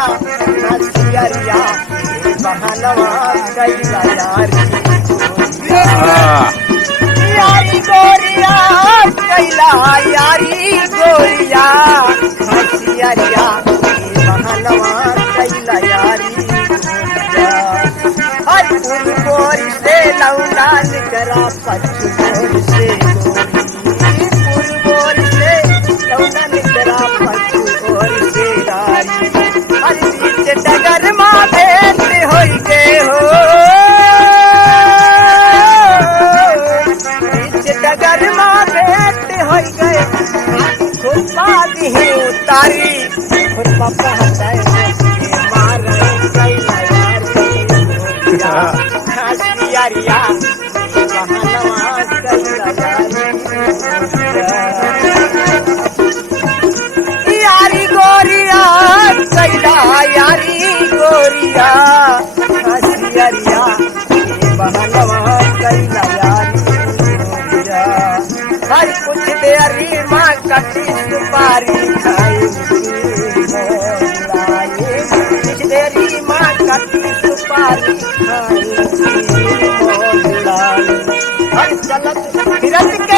हसियरिया बहनवा कैला यारी यारी गोरिया कैला यारी गोरिया हसियरिया बहनवा कैला यारी हर गोरी से लौंडा निकरा पच्चू गोरी से गोरी से लौंडा निकरा पच्चू गोरी से रारी हर बीच डगर माँ भेंट होई के हो बीच डगर माँ भेंट होई गए खुपा दी उतारी खुपा पहचाए मार कैला हसियरिया बहनवा कैला यारी गोरिया कैला यारी गोरिया हसियरिया बहनवा कैला यारी गोरिया हर कुछ देरी माँ कटी सुपारी खाई कुछ देरी माँ कटी सुपारी खाई हर चलत फिरत के